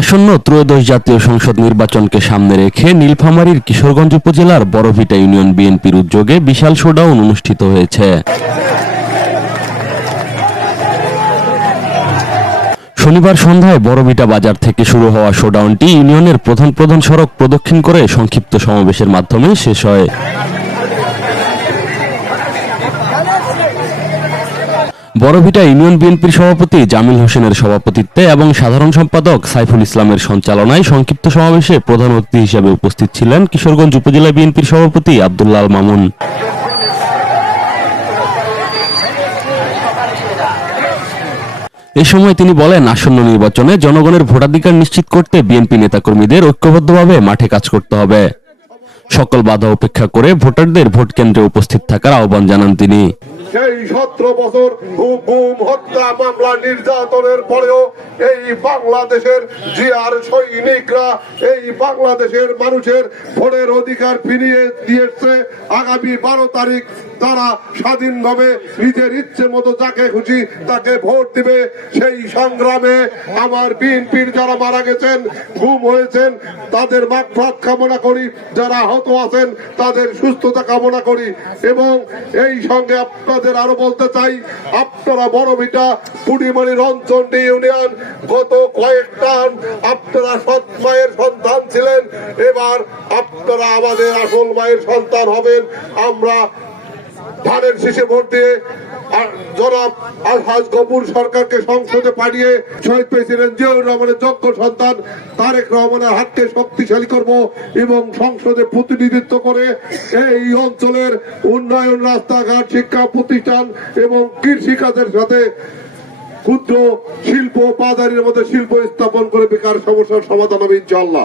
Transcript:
আসন্ন ত্রয়োদশ জাতীয় সংসদ নির্বাচনকে সামনে রেখে নীলফামারীর কিশোরগঞ্জ উপজেলার বড়ভিটা ইউনিয়ন বিএনপির উদ্যোগে বিশাল শোডাউন অনুষ্ঠিত হয়েছে। শনিবার সন্ধ্যায় বড়ভিটা বাজার থেকে শুরু হওয়া শোডাউনটি ইউনিয়নের প্রধান প্রধান সড়ক প্রদক্ষিণ করে সংক্ষিপ্ত সমাবেশের মাধ্যমে শেষ হয়। বড়ভিটা ইউনিয়ন বিএনপির সভাপতি জামিল হোসেনের সভাপতিত্বে এবং সাধারণ সম্পাদক সাইফুল ইসলামের সঞ্চালনায় সংক্ষিপ্ত সমাবেশে প্রধান অতিথি হিসেবে উপস্থিত ছিলেন কিশোরগঞ্জ উপজেলা বিএনপির সভাপতি আব্দুল্লাহ আল মামুন। এ সময় তিনি বলেন, আসন্ন নির্বাচনে জনগণের ভোটাধিকার নিশ্চিত করতে বিএনপি নেতাকর্মীদের ঐক্যবদ্ধভাবে মাঠে কাজ করতে হবে। সকল বাধা উপেক্ষা করে ভোটারদের ভোট কেন্দ্রে উপস্থিত থাকার আহ্বান জানান তিনি। সেই সতেরো বছর গুম হত্যা মামলা নির্যাতনের পরেও এই বাংলাদেশের জিয়ার সৈনিকরা, এই বাংলাদেশের মানুষের ভোটের অধিকার ফিরিয়ে দিয়েছে আগামী বারো তারিখ। তারা স্বাধীনভাবে নিজের ইচ্ছে মতো যাকে খুশি তাকে ভোট দিবে। সেই সংগ্রামে আমার বিএনপির যারা মারা গেছেন, গুম হয়েছেন, তাদের মাগফাত কামনা করি। যারা আহত আছেন, তাদের সুস্থতা কামনা করি। এবং এই সঙ্গে আপনাদের আরও বলতে চাই, আপনারা বড় ভিটা পুডিমারি রঞ্চন্ডি ইউনিয়ন গত কয়েকটা আপনারা সৎ মায়ের সন্তান ছিলেন। এবার আপনারা আমাদের আসল মায়ের সন্তান হবেন। আমরা ধানের শীষে ভোট দিয়ে জনাব আলহাজ গফুর সরকারকে সংসদে পাঠিয়ে শহীদ প্রেসিডেন্ট জিয়াউর রহমানের যোগ্য সন্তান তারেক রহমানের হাতকে শক্তিশালী করব এবং সংসদে প্রতিনিধিত্ব করে এই অঞ্চলের উন্নয়ন, রাস্তাঘাট, শিক্ষা প্রতিষ্ঠান এবং কৃষিকাজের সাথে ক্ষুদ্র শিল্প, বাজারের মধ্যে শিল্প স্থাপন করে বেকার সমস্যার সমাধান হবে ইনশাল্লাহ